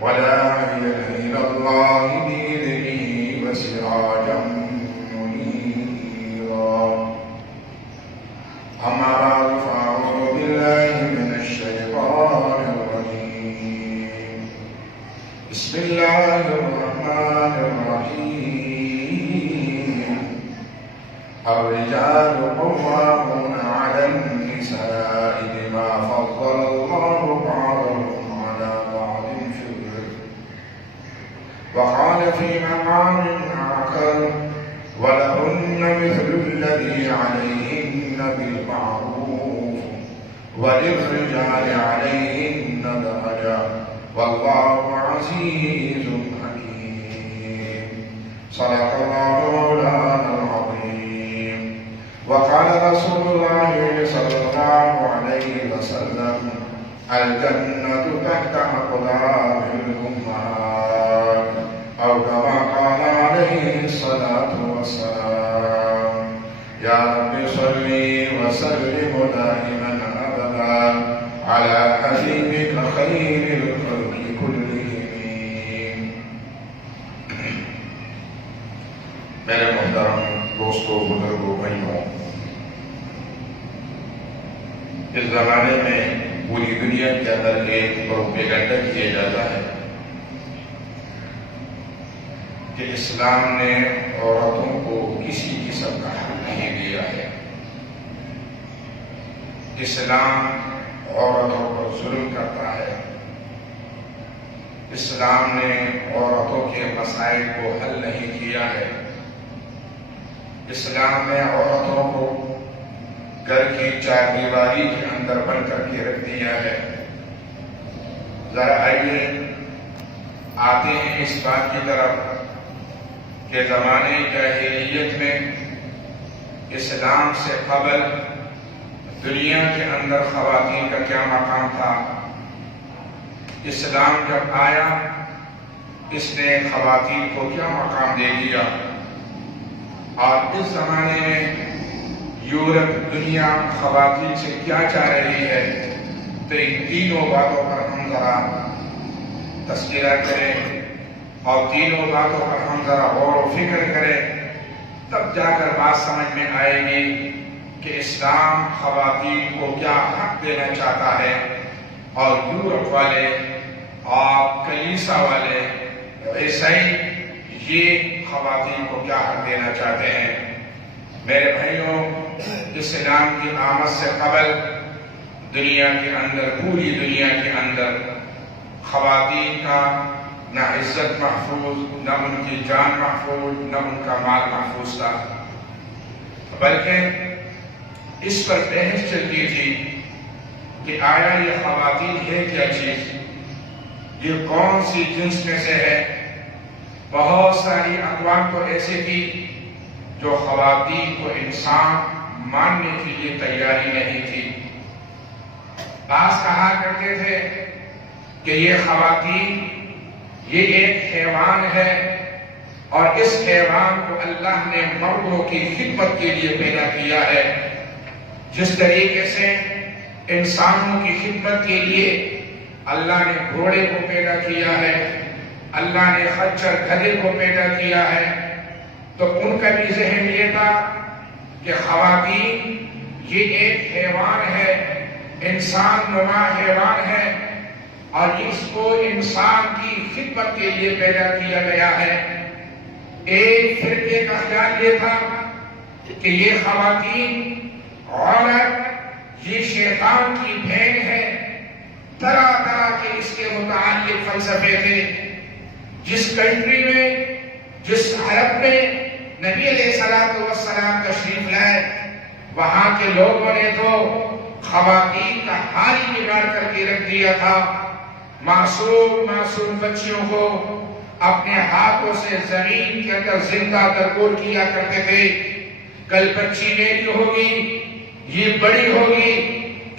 وداعيا إلى الله بإذنه وسراجا منيرا. أما بعد فأعوذ بالله من الشيطان الرجيم. بسم الله الرحمن الرحيم. الرجال قوامون على النساء بما فضل الله بعضهم على بعض في الرزق. وقال في مقام آخر: ولهن مثل الذي عليهن بالمعروف وللرجال عليهن درجة والله عزيز حكيم. صدق الله مولانا العظيم. وقال رسول الله صلى الله عليه وسلم: الجنة تحت أقدام الأمهات، أو كما قال عليه الصلاة والسلام. يا رب صل وسلم دائما أبدا على حبيبك خير الخلق كلهم. میرے محترم دوستوں، بزرگوں، بھائیوں، اس زمانے میں پوری دنیا کے اندر ایک پروپیگنڈا کیا جاتا ہے کہ اسلام نے عورتوں کو کسی قسم کا حق نہیں دیا ہے، اسلام عورتوں پر ظلم کرتا ہے، اسلام نے عورتوں کے مسائل کو حل نہیں کیا ہے، اسلام نے عورتوں کو گھر کی چار دیواری کے اندر بند کر کے رکھ دیا ہے۔ ذرا آئیے آتے ہیں اس بات کی طرف کہ زمانے جاہلیت میں اسلام سے قبل دنیا کے اندر خواتین کا کیا مقام تھا۔ اسلام جب آیا اس نے خواتین کو کیا مقام دے دیا، اور اس زمانے میں یورپ دنیا خواتین سے کیا چاہ رہی ہے، تو ان تینوں باتوں پر ہم ذرا تذکرہ کریں اور تینوں باتوں پر ہم ذرا غور و فکر کریں، تب جا کر بات سمجھ میں آئے گی کہ اسلام خواتین کو کیا حق دینا چاہتا ہے، اور یورپ والے اور کلیسا والے عیسائی یہ خواتین کو کیا حق دینا چاہتے ہیں۔ میرے بھائیوں، اسلام کی آمد سے قبل دنیا کے اندر، پوری دنیا کے اندر خواتین کا نہ عزت محفوظ، نہ ان کی جان محفوظ، نہ ان کا مال محفوظ تھا، بلکہ اس پر بحث چلتی تھی کہ آیا یہ خواتین ہے کیا چیز، یہ کون سی جنس میں سے ہے۔ بہت ساری اقوام تو ایسے تھی جو خواتین کو انسان ماننے کے لیے تیاری نہیں تھی۔ بعض کہا کرتے تھے کہ یہ خواتین یہ ایک حیوان ہے، اور اس حیوان کو اللہ نے مردوں کی خدمت کے لیے پیدا کیا ہے۔ جس طریقے سے انسانوں کی خدمت کے لیے اللہ نے گھوڑے کو پیدا کیا ہے، اللہ نے خچر گدھے کو پیدا کیا ہے، تو ان کا بھی ذہن یہ تھا کہ خواتین یہ ایک حیوان ہے، انسان نما حیوان ہے، اور اس کو انسان کی خدمت کے لیے پیدا کیا گیا ہے۔ ایک فرقے کا خیال یہ تھا کہ یہ خواتین، عورت یہ شیطان کی بہن ہے۔ طرح طرح کے اس کے متعلق فلسفے تھے۔ جس کنٹری میں، جس عرب میں نبی علیہ السلام تشریف لائے، وہاں کے لوگوں نے تو خواتین کا حال ہی بگاڑ کر کے رکھ دیا تھا۔ معصوم بچیوں کو اپنے ہاتھوں سے زمین کے اندر زندہ درگور کیا کرتے تھے۔ کل بچی میری ہوگی، یہ بڑی ہوگی،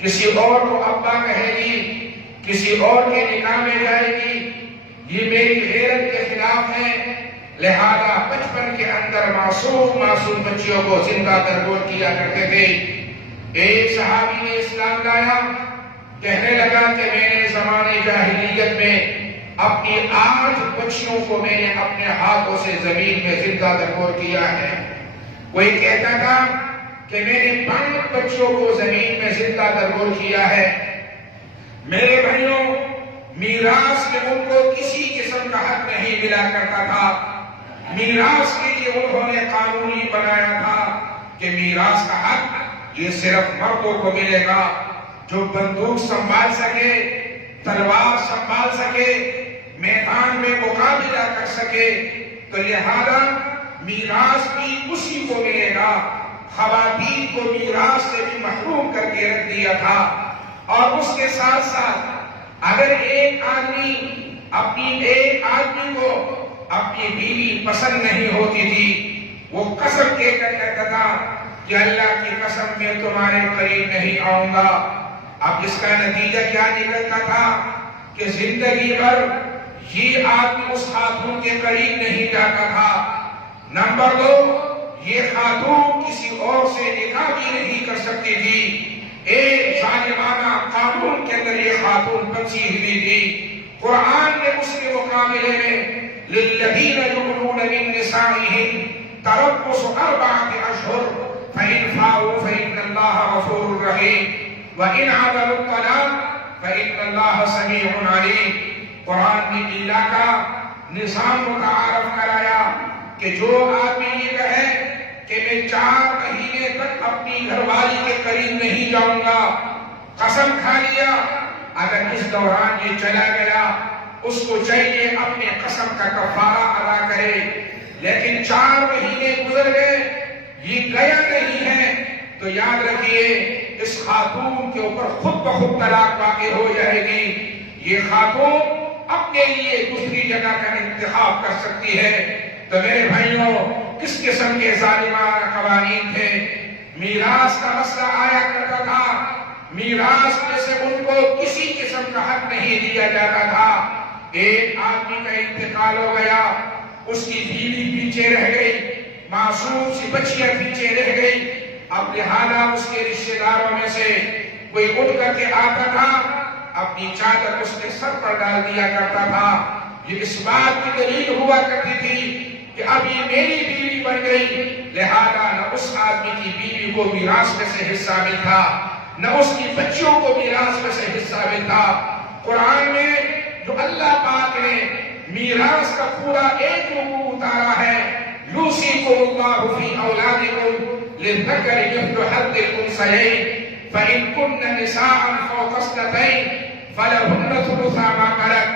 کسی اور کو ابا کہے گی، کسی اور کے نکاح میں جائے گی، یہ میری غیرت کے خلاف ہے۔ لہذا بچپن کے اندر معصوم بچیوں کو زندہ درگور کیا کرتے تھے۔ ایک صحابی نے اسلام لایا، کہنے لگا کہ میں نے جاہلیت میں اپنی 8 بچیوں کو میں نے اپنے ہاتھوں سے زمین میں زندہ درگور کیا ہے۔ کوئی کہتا تھا کہ میں نے 5 بچوں کو زمین میں زندہ درگور کیا ہے۔ میرے بھائیوں، میراث میں ان کو کسی قسم کا حق نہیں ملا کرتا تھا۔ میراث کے لیے انہوں نے قانونی بنایا تھا کہ میراث کا حق یہ صرف مردوں کو ملے گا جو بندوق سنبھال سکے، تلوار سنبھال سکے، میدان میں مقابلہ کر سکے، تو لہذا میراث بھی اسی کو ملے گا۔ خواتین کو میراث سے بھی محروم کر کے رکھ دیا تھا۔ اور اس کے ساتھ ساتھ اگر ایک آدمی کو اپنی بیوی پسند نہیں ہوتی تھی، وہ قسم کے کہتا تھا کہ اللہ کی قسم میں تمہارے قریب نہیں آؤں گا۔ اب اس کا نتیجہ کیا نکلتا تھا کہ زندگی بھر یہ آدمی اس خاتون کے قریب نہیں جاتا تھا۔ نمبر 2، یہ خاتون کسی اور سے نکاح بھی نہیں کر سکتی تھی۔ ایک ظالمانہ قانون کے اندر یہ خاتون پھنسی ہوئی تھی۔ قرآن نے اس کے مقابلے میں للذین یؤلون من نسائہم تربص 4 اشہر فإن فاؤوا فإن اللہ غفور رحیم وإن عزموا الطلاق فإن اللہ سمیع علیم۔ قرآن نے اللہ کا نظام متعارف کرایا کہ جو آدمی یہ کہے کہ میں 4 مہینے تک اپنی گھر والی کے قریب نہیں جاؤں گا، قسم کھا لیا، اگر اس دوران یہ چلا گیا اس کو چاہیے اپنے قسم کا کفارہ ادا کرے۔ لیکن 4 مہینے گزر گئے، یہ گیا نہیں ہے، تو یاد رکھیے اس خاتون کے اوپر خود بخود طلاق واقع ہو جائے گی۔ یہ خاتون اپنے لیے دوسری جگہ کا انتخاب کر سکتی ہے۔ تو میرے بھائیوں، کس قسم کے ظالمانہ قوانین تھے۔ میراث کا مسئلہ آیا کرتا تھا، میراث میں سے ان کو کسی قسم کا حق نہیں دیا جاتا تھا۔ ایک آدمی کا انتقال ہو گیا، اس کی بیوی پیچھے رہ گئی، معصوم سی بچیاں پیچھے رہ گئی۔ اب لہذا اس کے رشتہ داروں میں سے کوئی اٹھ کر کے آتا تھا، اپنی چادر اس کے سر پر ڈال دیا کرتا تھا۔ یہ اس بات کی دلیل ہوا کرتی تھی کہ اب یہ میری بیوی بن گئی، لہذا نہ اس آدمی کی بیوی کو میراث میں سے حصہ ملتا، نہ اس کی بچیوں کو میراث میں سے حصہ ملتا۔ قرآن میں جو اللہ پاک نے میراث کا پورا ایک رکوع اتارا ہے، یوصیکم اللہ فی اولادکم للذکر مثل حظ الانثیین فإن كن نساء فوق 2 فلهن ثلث ما ترك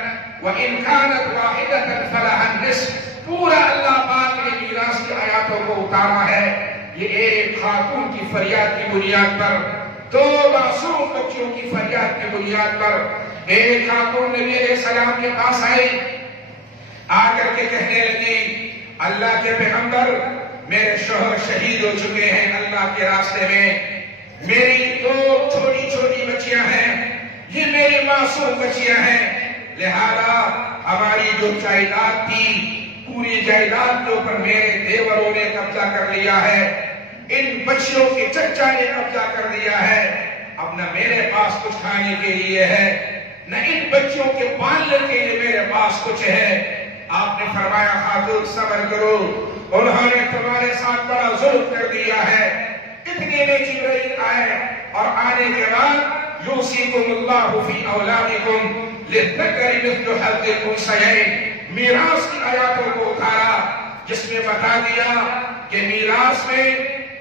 وإن كانت واحدة فلها النصف۔ پورا اللہ پاک نے میراث کی آیاتوں کو اتارا ہے۔ یہ ایک خاتون کی فریاد کی بنیاد پر، 2 معصوم بچوں کی فریاد کی بنیاد پر ایک خاتون نبی علیہ السلام کے پاس آئی، آ کر کے کہنے لگی، اللہ کے پیغمبر، میرے شوہر شہید ہو چکے ہیں اللہ کے راستے میں، میری 2 چھوٹی چھوٹی بچیاں ہیں، یہ میری معصوم بچیاں ہیں، لہذا ہماری جو جائیداد تھی، پوری جائیداد کے اوپر میرے دیوروں نے قبضہ کر لیا ہے، ان بچیوں کے چچا نے قبضہ کر لیا ہے۔ اب نہ میرے پاس کچھ کھانے کے لیے ہے، نہ ان بچوں کے پالنے کے لیے میرے پاس کچھ ہے۔ آپ نے فرمایا خاتون صبر کرو، انہوں نے تمہارے ساتھ بڑا ظلم کر دیا ہے۔ اتنے میں جبرائیل آئے اور آنے کے بعد یوصیکم اللہ فی اولادکم للذکر مثل حظ الانثیین، میراث کی آیاتوں کو اتارا، جس میں بتا دیا کہ میراث میں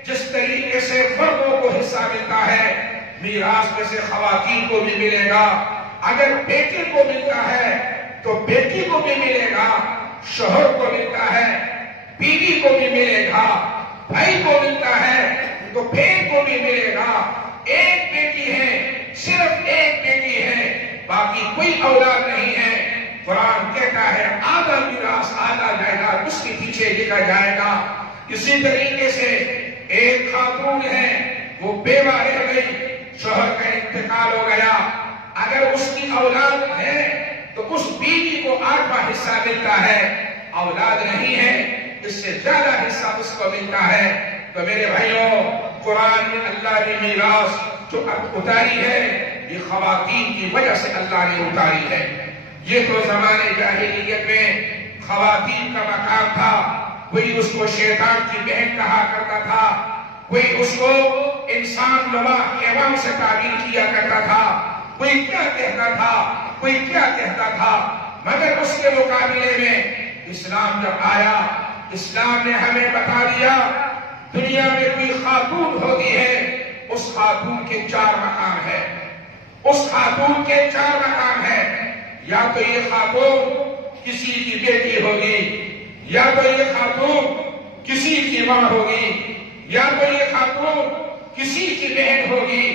جس طریقے سے مردوں کو حصہ ملتا ہے، میراث میں سے خواتین کو بھی ملے گا۔ اگر بیٹے کو ملتا ہے تو بیٹی کو بھی ملے گا، شوہر کو ملتا ہے بیوی کو بھی ملے گا، بھائی کو ملتا ہے تو بہن کو بھی ملے گا۔ ایک بیٹی ہے، صرف ایک بیٹی ہے، باقی کوئی اولاد نہیں ہے۔ قرآن کہتا ہے آدھا میراث، آدھا جائیداد اس کے پیچھے لکھا جائے گا۔ اسی طریقے سے ایک خاتون ہے، وہ بیوہ رہ گئی، شوہر کا انتقال ہو گیا، اگر اس کی اولاد ہے تو اس بیوی کو 8واں حصہ ملتا ہے، اولاد نہیں ہے اس سے زیادہ حصہ اس کو ملتا ہے۔ تو میرے بھائیوں، قرآن میں اللہ نے میراث جو اتاری ہے یہ خواتین کی وجہ سے اللہ نے اتاری ہے۔ یہ تو زمانے جاہلیت میں خواتین کا مقام تھا، کوئی اس کو شیطان کی بہن کہا کرتا تھا، کوئی اس کو انسان نما حیوان سے تعبیر کیا کرتا تھا، کوئی کیا کہتا تھا، کوئی کیا کہتا تھا، مگر اس کے مقابلے میں اسلام جب آیا، اسلام نے ہمیں بتا دیا دنیا میں کوئی خاتون ہوتی ہے، اس خاتون کے 4 مقام ہے، اس خاتون کے 4 مقام ہے۔ یا تو یہ خاتون کسی کی بیٹی ہوگی، یا تو یہ خاتون کسی کی ماں ہوگی، یا تو یہ خاتون کسی کی بہن ہوگی،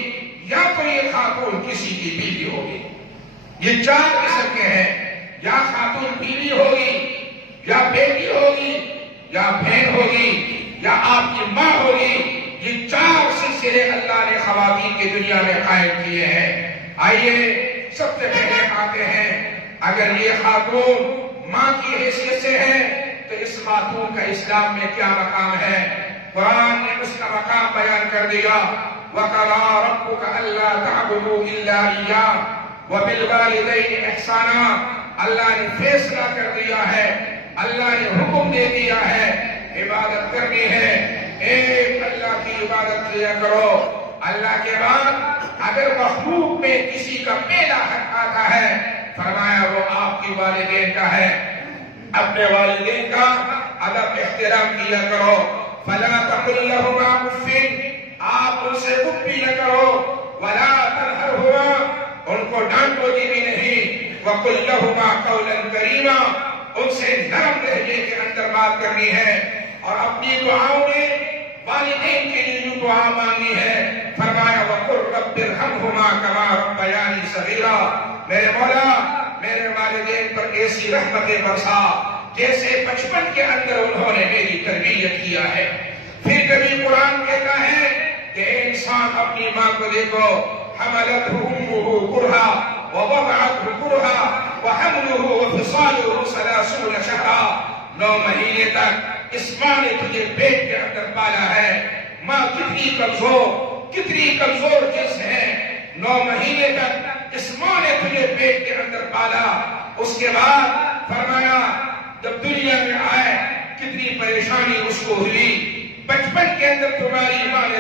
یا تو یہ خاتون کسی کی بیوی ہوگی۔ یہ 4 قسم کے ہیں، یا خاتون بیوی ہوگی، یا بیٹی ہوگی، یا بہن ہوگی، یا آپ کی ماں ہوگی۔ یہ 4 سلسلے اللہ نے خواتین کی دنیا میں قائم کیے ہیں۔ آئیے سب سے پہلے آتے ہیں، اگر یہ خاتون ماں کی حیثیت سے ہے تو اس خاتون کا اسلام میں کیا مقام ہے؟ قرآن نے اس کا مقام بیان کر دیا، وَقَضَىٰ رَبُّكَ أَلَّا تَعْبُدُوا إِلَّا إِيَّاهُ وَبِالْوَالِدَيْنِ إِحْسَانًا۔ اللہ نے فیصلہ کر دیا ہے، اللہ نے حکم دے دیا ہے، عبادت کرنی ہے، ایک اللہ کی عبادت کیا کرو۔ اللہ کے بعد اگر مخلوق میں کسی کا پہلا حق آتا ہے، فرمایا وہ آپ کی والدین کا ہے، اپنے والدین کا ادب احترام کیا کرو۔ فَلَا تَقُلْ لَهُمَا أُفٍّ، آپ ان سے اف بھی نہ کرو، وَلَا تَنْهَرْهُمَا، ان کو ڈانٹو بھی نہیں، وَقُلْ لَهُمَا قَوْلًا كَرِيمًا، ان سے نرم لہجے کے اندر بات کرنی ہے۔ اور اپنی دعاؤں میں والدین کے لیے جو دعا مانگی ہے، فرمایا وَقُلْ رَبِّ ارْحَمْهُمَا كَمَا رَبَّيَانِي صَغِيرًا، میرے مولا میرے والدین پر ایسی رحمتیں برسا جیسے بچپن کے اندر انہوں نے میری تربیت کیا ہے۔ پھر کبھی قرآن کہتا ہے کہ اے انسان اپنی ماں کو دیکھو، حملته امه كرها ووضعته كرها وحمله وفصاله 30 شهرا، 9 مہینے تک اس ماں نے تجھے پیٹ کے اندر پالا ہے۔ ماں کتنی کمزور جنس ہے، 9 مہینے تک اس ماں نے تجھے پیٹ کے اندر پالا۔ اس کے بعد فرمایا جب دنیا میں آئے کتنی پریشانی اس کو ہوئی، بچپن کے اندر تمہاری ماں نے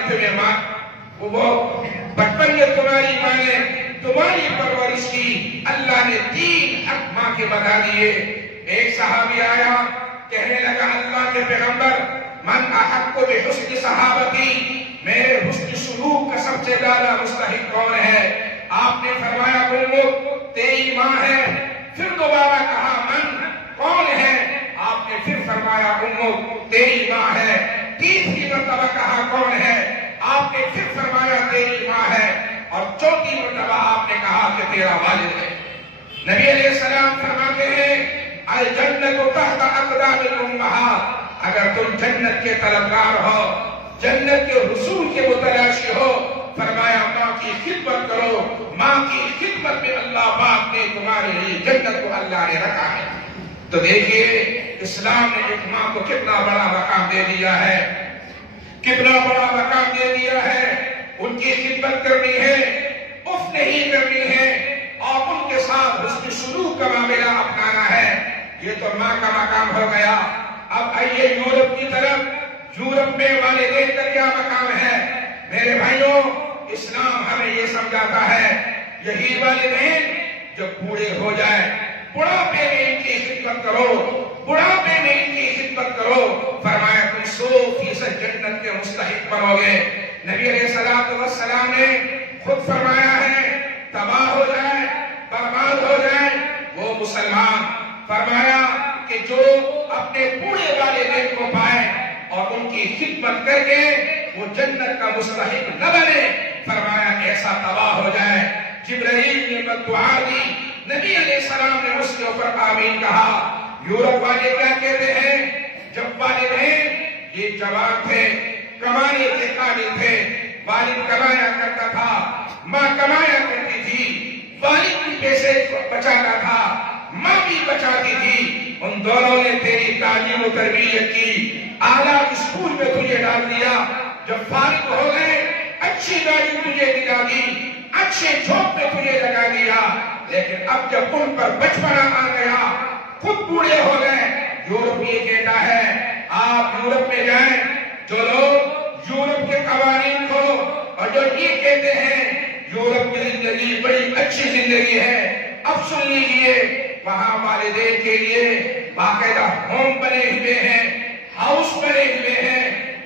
تمہاری پرورش کی، اللہ نے 3 حق ماں کے بتا دیے۔ ایک صحابی آیا کہنے لگا اللہ کے پیغمبر، من احق بحسن صحابتی، میرے حسن سلوک کا سب سے زیادہ مستحق کون ہے؟ آپ نے فرمایا امک، تیری ماں ہے۔ پھر دوبارہ کہا من، کون ہے؟ آپ نے پھر فرمایا امک، تیری ماں ہے۔ تیسری مرتبہ کہا کون ہے؟ آپ نے پھر فرمایا تیری ماں ہے۔ اور چوتھی مرتبہ آپ نے کہا کہ تیرا والد ہے۔ نبی علیہ السلام فرماتے ہیں الجنت تحت اقدام الامہات، اگر تم جنت کے طلبگار ہو، جنت کے حصول کے متلاشی ہو، فرمایا ماں کی خدمت کرو، ماں کی خدمت میں اللہ پاک نے تمہارے لیے جنت کو اللہ نے رکھا ہے۔ تو دیکھیے اسلام نے ایک ماں کو کتنا بڑا مقام دے دیا ہے، کتنا بڑا مقام دے دیا ہے۔ ان کی خدمت کرنی ہے، اف نہیں کرنی ہے، اور ان کے ساتھ حسن سلوک کا معاملہ اپنانا ہے۔ یہ تو ماں کا مقام ہو گیا۔ اب آئیے یورپ کی طرف، یورپ میں والدین کا کیا مقام ہے؟ میرے بھائیوں، اسلام ہمیں یہ سمجھاتا ہے یہی والدین جب بوڑھے ہو جائے، بڑھاپے میں ان کی خدمت کرو، بڑھاپے میں ان کی خدمت کرو، فرمایا تم 100% جنت کے مستحق بنو گے۔ نبی علیہ السلام نے خود فرمایا ہے تباہ ہو جائے، برباد ہو جائے وہ مسلمان، فرمایا کہ جو اپنے بوڑھے والدین کو پائے اور ان کی خدمت کر کے وہ جنت کا مستحق نہ بنے، فرمایا ایسا تباہ ہو جائے۔ جبرائیل نے بددعا دی، نبی علیہ السلام نے اس کے اوپر آمین کہا۔ یورپ والے کیا کہتے ہیں؟ جب والدین یہ جوان تھے، کمانے کے قابل تھے، والد کمایا کرتا تھا، ماں کمایا کرتی تھی، والد بھی پیسے بچاتا تھا، ماں بھی بچاتی تھی، ان دونوں نے تیری تعلیم و تربیت کی، اعلیٰ اسکول میں تجھے ڈال دیا، جب فارغ ہو گئے اچھی گاڑی تجھے دلا دی، اچھے جاب میں تجھے لگا دیا، لیکن اب جب ان پر بچپنا آ گیا، خود بوڑھے ہو گئے۔ یورپ یہ کہتا ہے آپ یورپ میں جائیں، جو لوگ یورپ کے قوانین کو اور جو یہ کہتے ہیں یورپ کی زندگی بڑی اچھی زندگی ہے، اب سن لیجیے وہاں والدین کے لیے باقاعدہ ہوم بنے ہوئے ہیں، ہاؤس بنے ہوئے ہیں،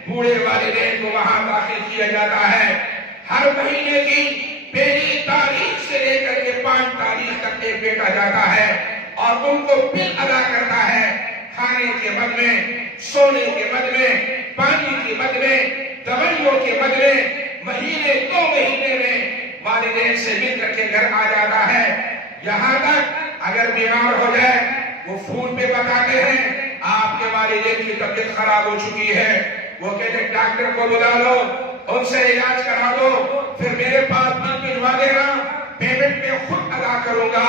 بوڑھے والدین کو وہاں داخل کیا جاتا ہے۔ ہر مہینے کی پہلی تاریخ سے لے کر کے 5 تاریخ تک ایک بیٹا جاتا ہے اور ان کو بل ادا کرتا ہے، کھانے کے بدلے، سونے کے بدلے، پانی کے بدلے، دوائیوں کے بدلے، مہینے 2 مہینے میں والدین سے مل کر کے گھر آ جاتا ہے۔ یہاں تک اگر بیمار ہو جائے وہ فون پہ بتاتے ہیں آپ کے والدین کی طبیعت خراب ہو چکی ہے، وہ کہتے ہیں ڈاکٹر کو بلا لو، ان سے علاج کرا دو، پھر میرے پاس بل بھجوا دینا، پیمنٹ میں خود ادا کروں گا۔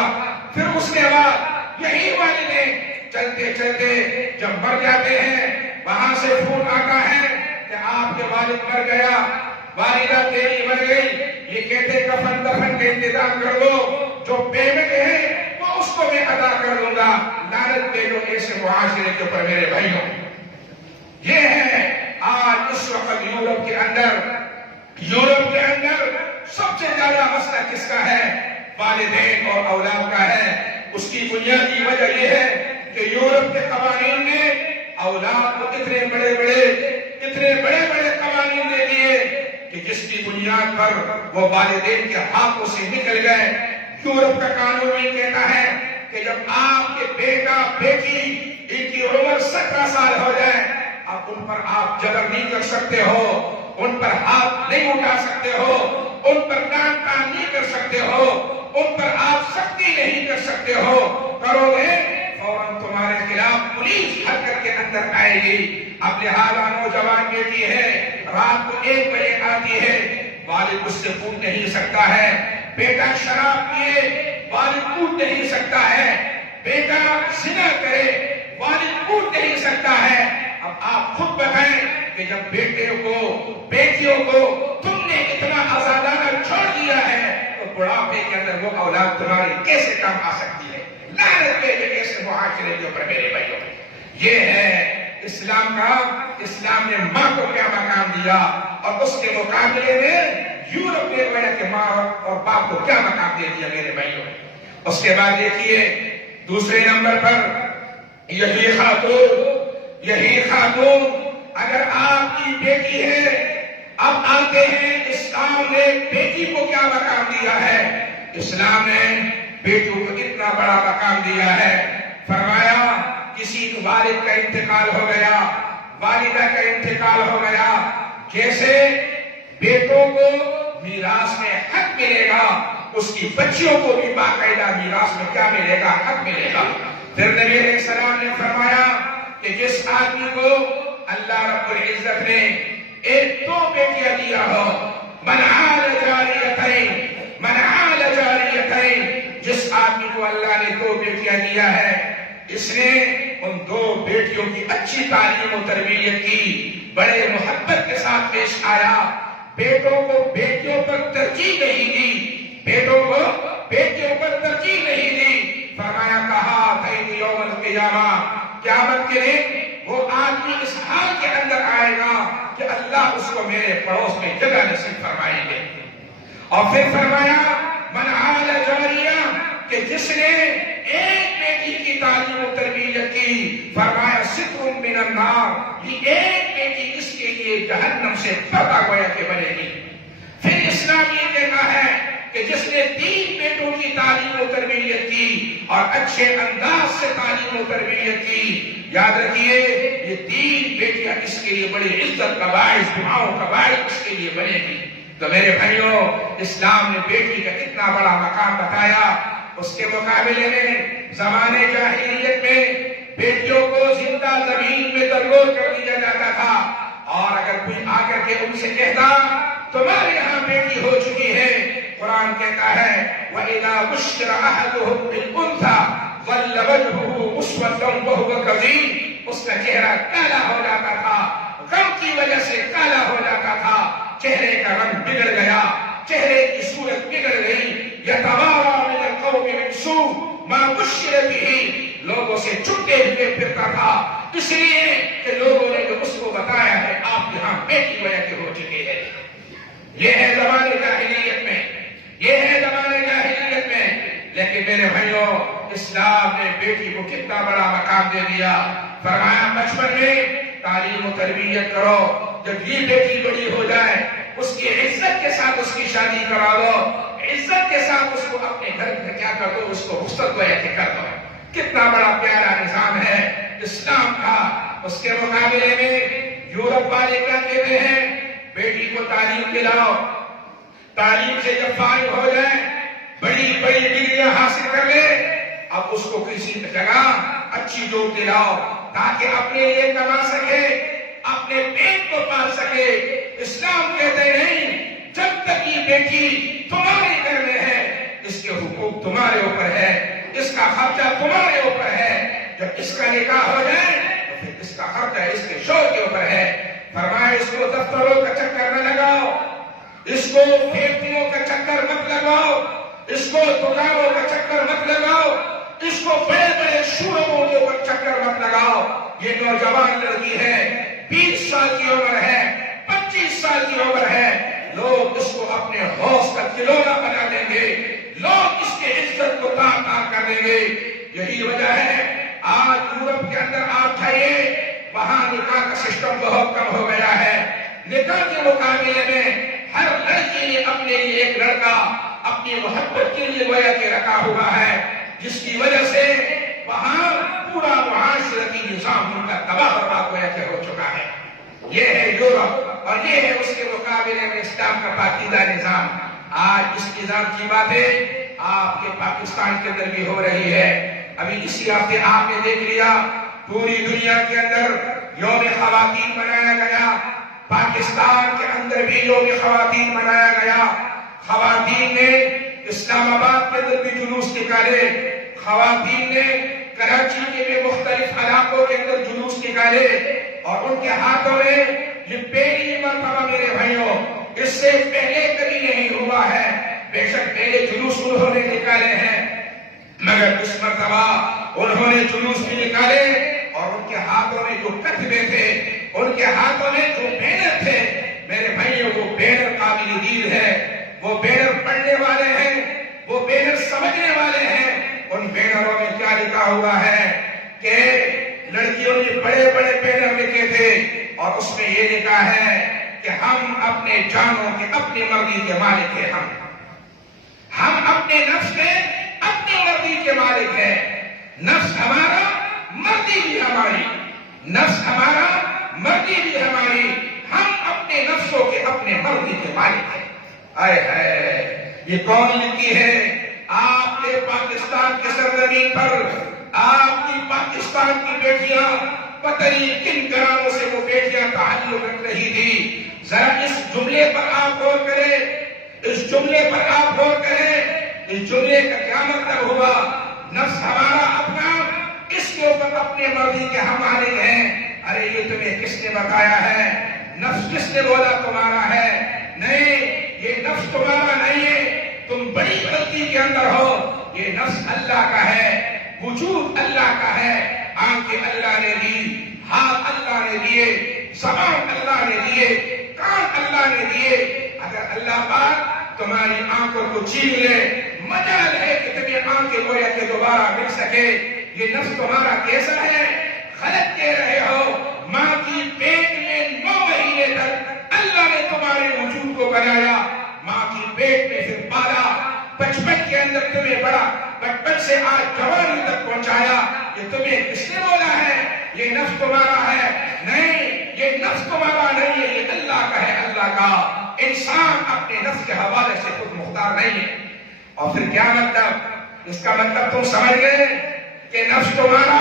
پھر اس کے بعد یہی والدین چلتے چلتے جب مر جاتے ہیں، وہاں سے فون آتا ہے کہ آپ کے والد مر گیا، والدہ تیری مر گئی، یہ کہتے کفن دفن کا انتظام کر دو، جو پیمنٹ ہے وہ اس کو میں ادا کر دوں گا۔ لعنت دے دو ایسے معاشرے کے اوپر میرے بھائیوں۔ یہ ہے آج اس وقت یورپ کے اندر سب سے زیادہ مسئلہ کس کا ہے؟ والدین اور اولاد کا ہے۔ اس کی بنیادی وجہ یہ ہے کہ یورپ کے قوانین نے اولاد کو اتنے بڑے قوانین دے دیے کہ جس کی بنیاد پر وہ والدین کے ہاتھوں سے نکل گئے۔ یورپ کا قانون یہ کہتا ہے کہ جب آپ کے بیٹا بیٹی ان کی عمر 17 سال ہو جائے، اب ان پر آپ جبر نہیں کر سکتے ہو، ان پر ہاتھ نہیں اٹھا سکتے ہو، ان پر ڈانٹنا نہیں کر سکتے ہو، ان پر آپ سختی نہیں کر سکتے ہو۔ کرو گے فوراً تمہارے خلاف پولیس حرکت کے اندر آئے گی۔ اب لہذا نوجوان بیٹی ہے، رات کو 1 بجے آتی ہے، والد اس سے پوچھ نہیں سکتا ہے۔ بیٹا شراب پیے، والد پوچھ نہیں سکتا ہے۔ بیٹا زنا کرے، والد پوچھ نہیں سکتا ہے۔ اب آپ خود بتائیں کہ جب بیٹیوں کو تم نے اتنا آزادانہ چھوڑ دیا ہے تو بڑھاپے کے اندر وہ اولاد تمہاری کیسے کام آ سکتی ہے؟ لعنت پہ ایسے معاشرے کے اوپر میرے بھائیوں۔ یہ ہے اسلام کا، اسلام نے ماں کو کیا مقام دیا اور اس کے مقابلے میں یورپ نے گویا کہ ماں اور باپ کو کیا مقام دے دیا میرے بھائیوں۔ اس کے بعد دیکھیے دوسرے نمبر پر یہی خاتون اگر آپ کی بیٹی ہے، اب آتے ہیں اسلام نے بیٹی کو کیا مقام دیا ہے۔ اسلام نے بیٹوں کو اتنا بڑا مقام دیا ہے، فرمایا کسی والد کا انتقال ہو گیا، والدہ کا انتقال ہو گیا، کیسے بیٹوں کو میراث میں حق ملے گا، اس کی بچیوں کو بھی باقاعدہ میراث میں کیا ملے گا؟ حق ملے گا۔ پھر نبی علیہ السلام نے فرمایا کہ جس آدمی کو اللہ رب العزت نے 2 بیٹیاں دیا ہو، من عال جاریتین، جس آدمی کو اللہ نے 2 بیٹیاں دیا ہے، اس نے ان 2 بیٹیوں کی اچھی تعلیم و تربیت کی، بڑے محبت کے ساتھ پیش آیا، بیٹوں کو بیٹیوں پر ترجیح نہیں دی، بیٹوں کو بیٹیوں پر ترجیح نہیں دی، فرمایا کہا تھا یوم القیامہ، قیامت کے دن وہ آدمی اس حال کے اندر آئے گا کہ اللہ اس کو میرے پڑوس میں جگہ نصیب فرمائیں گے۔ اور پھر فرمایا من عال جاریہ، کہ جس نے ایک بیٹی کی تعلیم و تربیت کی، فرمایا ستر من النار، یہ ایک بیٹی اس کے لیے جہنم سے پردہ گویا کہ بنے گی۔ پھر اسلام یہ کہتا ہے کہ جس نے 3 بیٹوں کی تعلیم و تربیت کی اور اچھے انداز سے تعلیم و تربیت کی، یاد رکھیے یہ 3 بیٹیاں اس کے لیے بڑی عزت کا باعث، دعاؤں کا باعث اس کے لیے بنے گی۔ تو میرے بھائیوں، اسلام نے بیٹی کا اتنا بڑا مقام بتایا۔ اس کے مقابلے میں زمانے جاہلیت میں بیٹیوں کو زندہ زمین میں درگور کر دیا جاتا تھا، اور اگر کوئی آ کر کے ان سے کہتا تمہارے یہاں بیٹی ہو چکی ہے، قرآن کہتا ہے وَإِذَا بُشِّرَ أَحَدُهُم بِالْأُنثَىٰ ظَلَّ وَجْهُهُ مُسْوَدًّا وَهُوَ كَظِيمٌ، اس کا چہرہ کالا ہو جاتا تھا، غم کی وجہ سے کالا ہو جاتا تھا، چہرے کا رنگ بگڑ گیا، چہرے کی صورت بگڑ گئی. یتوارا من القوم من سوء ما بشر به، لوگوں سے چھپے ہوئے پھرتا تھا، اس لیے کہ لوگوں نے جو اس کو بتایا ہے آپ یہاں بیٹی وجہ کے ہو چکے ہیں. یہ ہے زمانے جاہلیت میں، یہ ہے زمانے جاہلیت میں. لیکن میرے بھائیوں، اسلام نے بیٹی کو کتنا بڑا مقام دے دیا. فرمایا بچپن میں تعلیم و تربیت کرو، جب یہ بیٹی بڑی ہو جائے اس کی عزت کے ساتھ اس کی شادی کرا دو، عزت کے ساتھ اس کو اپنے گھر میں کیا کر دو، اس کو رخصت گویا کہ کر دو. کتنا بڑا پیارا نظام ہے اسلام کا. اس کے مقابلے میں یورپ والے کیا کہتے ہیں؟ بیٹی کو تعلیم دلاؤ، تعلیم سے جب فارغ ہو جائے، بڑی بڑی ڈگریاں حاصل کر لے، اب اس کو کسی جگہ اچھی جاب دلاؤ تاکہ اپنے لیے کما سکے، اپنے پیٹ کو پال سکے. اسلام کہتے نہیں، جب تک یہ بیٹی تمہارے گھر میں ہے اس کے حقوق تمہارے اوپر ہے، اس کا خرچہ تمہارے اوپر ہے. جب اس کا نکاح ہو جائے تو پھر اس کا خرچہ اس کے شوہر کے اوپر ہے. فرمایا اس کو دفتروں کا چکر نہ لگاؤ، اس کو فیکٹریوں کا چکر مت لگاؤ، اس کو دکانوں کا چکر مت لگاؤ، اس کو بڑے بڑے شوروموں کے اوپر چکر مت لگاؤ. یہ نوجوان لڑکی ہے، 20 سال کی عمر ہے، 25 سال کی عمر ہے، لوگ اس کو اپنے حوض کا کھلونا بنا دیں گے، لوگ اس کی عزت کو تار تار کر دیں گے. یہی وجہ ہے آج یورپ کے اندر آپ جائیے، وہاں نکاح کا سسٹم بہت کم ہو گیا ہے. نکاح کے مقابلے میں ہر لڑکی نے اپنے لیے ایک لڑکا اپنی محبت کے لیے گویا کہ رکھا ہوا ہے، جس کی وجہ سے وہاں پورا معاشرتی نظام ان کا تباہ برباد گویا کہ ہو چکا ہے. یہ ہے یورپ اور یہ ہے اس کے مقابلے میں اسلام کا پاکیزہ نظام. آج اس نظام کی باتیں آپ کے پاکستان کے اندر بھی ہو رہی ہے. ابھی اسی ہفتے آپ نے دیکھ لیا پوری دنیا کے اندر یوم خواتین منایا گیا، پاکستان کے اندر بھی یوم خواتین منایا گیا. خواتین نے اسلام آباد کے اندر بھی جلوس نکالے، خواتین نے کراچی کے بھی مختلف علاقوں کے اندر جلوس نکالے، اور ان کے ہاتھوں میں یہ پہلی مرتبہ میرے بھائیوں، اس سے پہلے کبھی نہیں ہوا ہے. بے شک پہلے جلوس انہوں نے نکالے ہیں، مگر اس مرتبہ انہوں نے جلوس بھی نکالے اور ان کے ہاتھوں میں جو کتبے تھے، ان کے ہاتھوں میں جو بینر تھے، میرے بھائیوں وہ بینر قابل دید ہے، وہ بینر پڑھنے والے ہیں، وہ بینر سمجھنے والے ہیں. ان بینروں میں کیا لکھا ہوا ہے کہ لڑکیوں نے بڑے بڑے بینر لکھے تھے اور اس میں یہ لکھا ہے کہ ہم اپنے جانوں کے اپنی مرضی کے مالک ہیں، ہم اپنے نفس کے اپنی مرضی کے مالک ہیں. نفس ہمارا، مرضی بھی ہماری، نفس ہمارا، مرضی بھی ہماری، ہم اپنے نفسوں کے اپنے مرضی کے مالک ہیں. آئے ہے یہ کون لکھی ہے؟ آپ کے پاکستان کی سرزمین پر آپ کی پاکستان کی بیٹیاں، پتہ نہیں کن گراموں سے وہ بیٹیاں تعلق رکھ رہی تھی. ذرا اس جملے پر آپ غور کریں، اس جملے پر آپ غور کریں. اس جملے کا کیا مطلب ہوا؟ نفس ہمارا اپنا، اس کے اوپر اپنے مرضی کے ہم مالک ہیں. ارے یہ تمہیں کس نے بتایا ہے؟ نفس کس نے بولا تمہارا ہے؟ نہیں، یہ نفس تمہارا نہیں ہے، تم بڑی غلطی کے اندر ہو. یہ نفس اللہ کا ہے، وجود اللہ کا ہے. آنکھیں اللہ نے دی، ہاتھ اللہ نے دیے، زبان اللہ نے دیے، کان اللہ نے دیے. اگر اللہ پاک تمہاری آنکھوں کو چھین لے، مجال ہے کہ تمہیں آنکھیں گویا کہ دوبارہ مل سکے. یہ نفس تمہارا کیسا ہے؟ غلط کہہ رہے ہو. ماں کی پیٹ میں 9 مہینے تک اللہ نے تمہارے وجود کو بنایا، ماں کی پیٹ میں پھر پالا، بچپن کے اندر تمہیں بڑا، بچپن سے آج جوانی تک پہنچایا. یہ تمہیں کس نے بولا ہے یہ نفس تمہارا ہے؟ نہیں، یہ نفس تمہارا نہیں ہے، یہ اللہ کا ہے، اللہ کا. انسان اپنے نفس کے حوالے سے خود مختار نہیں ہے. اور پھر کیا مطلب؟ اس کا مطلب تم سمجھ گئے کہ نفس تمہارا،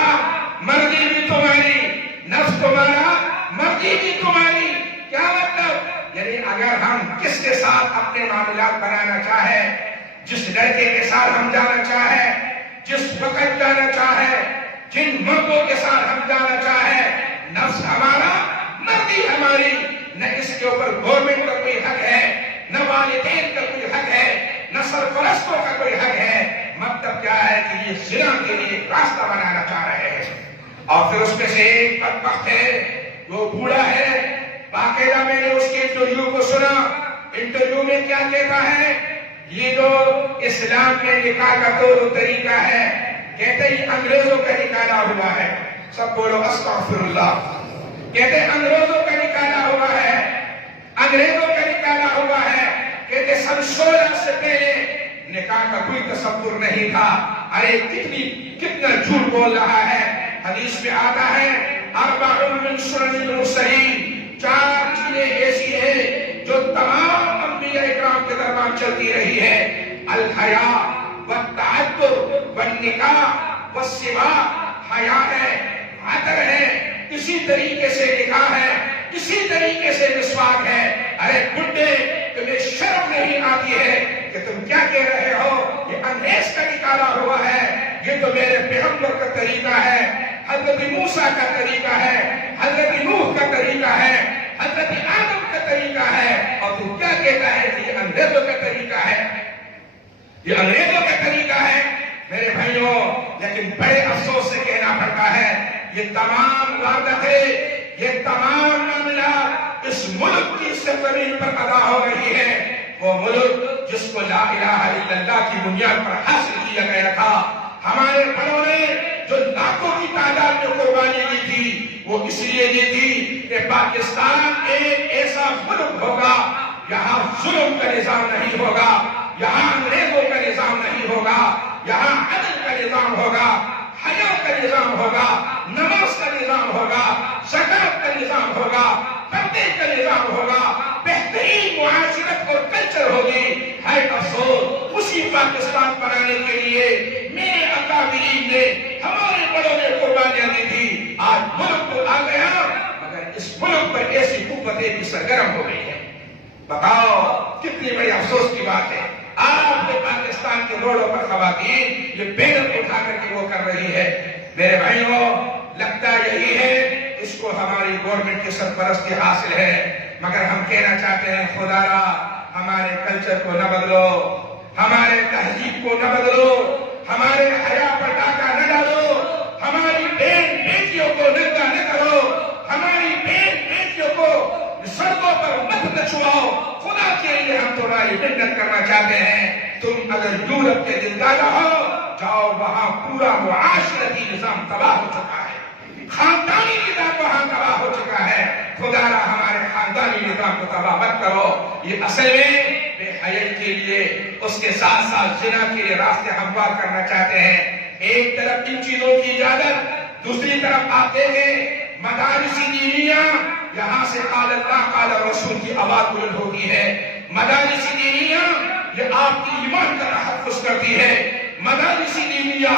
مرضی بھی تمہاری، نفس تمہارا، مرضی بھی تمہاری. کیا مطلب؟ یعنی اگر ہم کس کے ساتھ اپنے معاملات بنانا چاہیں، جس لڑکے کے ساتھ ہم جانا چاہیں، جس وقت جانا چاہیں، جن مردوں کے ساتھ ہم جانا چاہیں، نفس ہمارا، مرضی ہماری. نہ اس کے اوپر گورنمنٹ کا کوئی حق ہے، نہ والدین کا کوئی حق ہے، نہ سرپرستوں کا کوئی حق ہے۔ مطلب کیا ہے کہ یہ زنا کے لیے ایک راستہ بنانا چاہ رہے ہیں۔ اور پھر اس میں سے ایک بدبخت ہے، وہ بوڑھا ہے، باقاعدہ میں نے اس کے انٹرویو کو سنا۔ انٹرویو میں کیا کہتا ہے؟ یہ جو اسلام میں نکاح کا طور و طریقہ ہے، کہتے ہیں انگریزوں کا نکالا ہوا ہے۔ سب بولو استغفر اللہ۔ کہتے ہیں انگریزوں کا نکالا ہوا ہے، انگریزوں کا نکالا ہوا ہے۔ کہتے سن 16 سے پہلے نکاح کا کوئی تصور نہیں تھا۔ ارے کتنا جھوٹ بول رہا ہے۔ حدیث میں آتا ہے اربع من سنن المرسلین، 4 چیزیں ایسی ہیں جو تمام انبیاء اکرام کے درمیان چلتی رہی ہے: الحیا والتعطر والنکاح والسواک۔ حیا ہے، عطر ہے، اسی طریقے سے نکاح ہے، اسی طریقے سے مسواک ہے۔ ارے بڈھے، تمہیں شرم نہیں آتی ہے کہ تم کیا کہہ رہے ہو؟ یہ انگریز کا نکالا ہوا ہے، یہ تو میرے پیغمبر کا طریقہ ہے، حضرت موسیٰ کا طریقہ ہے، حضرت نوح کا طریقہ ہے، حضرت آدم کا طریقہ ہے، اور تو کیا کہتا ہے کہ یہ انگریزوں کا طریقہ ہے؟ یہ انگریزوں کا طریقہ ہے۔ میرے بھائیوں، لیکن بڑے افسوس سے کہنا پڑتا ہے یہ تمام وارداتیں، یہ تمام معاملات اس ملک کی سرزمین پر ادا ہو رہی ہے۔ وہ ملک جس کو لا الہ الا اللہ کی بنیاد پر حاصل کیا گیا تھا۔ ہمارے بڑوں نے جو لاکھوں کی تعداد میں قربانی دی تھی، وہ اس لیے دی تھی کہ پاکستان ایک ایسا ملک ہوگا یہاں ظلم کا نظام نہیں ہوگا، یہاں انگریزوں کا نظام نہیں ہوگا، یہاں عدل کا نظام ہوگا، حیا کا نظام ہوگا، نماز کا نظام ہوگا، زکات کا نظام ہوگا، پردے کا نظام ہوگا، بہترین معاشرت اور کلچر ہوگی۔ ہے افسوس، اسی پاکستان بنانے کے لیے میرے اکابرین نے، ہمارے بڑوں نے قربانیاں دی تھی۔ آج ملک تو آ گیا، مگر اس ملک پر ایسی قوتیں بھی سرگرم ہو گئی ہیں۔ بتاؤ کتنی بڑی افسوس کی بات ہے۔ آپ کے پاکستان کے روڈوں پر خواتین یہ بینر اٹھا کر کے وہ کر رہی ہے۔ میرے بھائیوں، لگتا یہی ہے اس کو ہماری گورنمنٹ کی سرپرستی حاصل ہے، مگر ہم کہنا چاہتے ہیں خدا را ہمارے کلچر کو نہ بدلو، ہمارے تہذیب کو نہ بدلو، ہمارے حیا پر ڈاکہ نہ ڈالو، ہماری بہن بیٹیوں کو ننگا نہ کرو، ہماری بہن بیٹیوں کو سڑکوں پر مت نچواؤ۔ خدا کے لیے ہم تمہاری منت کرنا چاہتے ہیں، تم اگر یورپ کے دلدادہ ہو جاؤ، وہاں پورا معاشرتی نظام تباہ ہو چکا ہے، خاندانی نظام وہاں تباہ ہو چکا ہے۔ خدا را ہمارے خاندانی نظام کو تباہ مت کرو۔ یہ اصل میں بے حیائی کے لیے، اس کے ساتھ ساتھ زنا کے لیے راستے ہموار کرنا چاہتے ہیں۔ ایک طرف ان چیزوں کی اجازت، دوسری طرف آپ دیکھیں مدارس دینیہ، یہاں سے قال اللہ قال رسول کی آواز بلند ہوتی ہے۔ مدارس دینیہ یہ آپ کی ایمان کا تحفظ کرتی ہے، مدارس دینیہ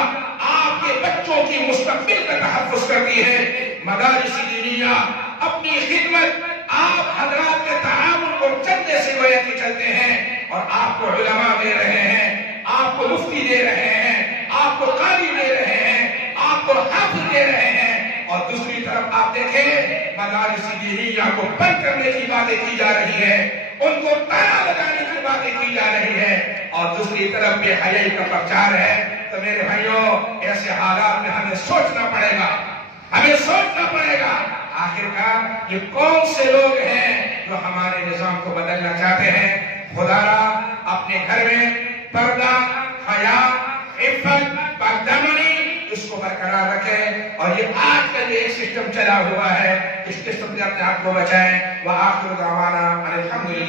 آپ کے بچوں کی مستقبل کا تحفظ کرتی ہے، مدارس دینیہ اپنی خدمت آپ حضرات کے تعاون اور چندے سے گویا کے چلتے ہیں، اور آپ کو علماء دے رہے ہیں، آپ کو مفتی دے رہے ہیں، آپ کو قاضی دے رہے ہیں، آپ کو حافظ دے رہے ہیں۔ اور دوسری طرف آپ دیکھیں مدارس دینیہ کو بند کرنے کی باتیں کی جا رہی ہے، ان کو تالا لگانے کی باتیں کی جا رہی ہے، اور دوسری طرف بے حیائی کا پرچار ہے۔ تو میرے بھائیوں، ایسے حالات میں ہمیں سوچنا پڑے گا، ہمیں سوچنا پڑے گا آخرکار یہ کون سے لوگ ہیں جو ہمارے نظام کو بدلنا چاہتے ہیں۔ خدا را اپنے گھر میں پردہ، حیا، عفت، پاکدامنی اس کو برقرار رکھیں، اور یہ آج کا یہ سسٹم چلا ہوا ہے، اس سسٹم سے اپنے آپ کو بچائیں۔ وآخر دعوانا الحمدللہ۔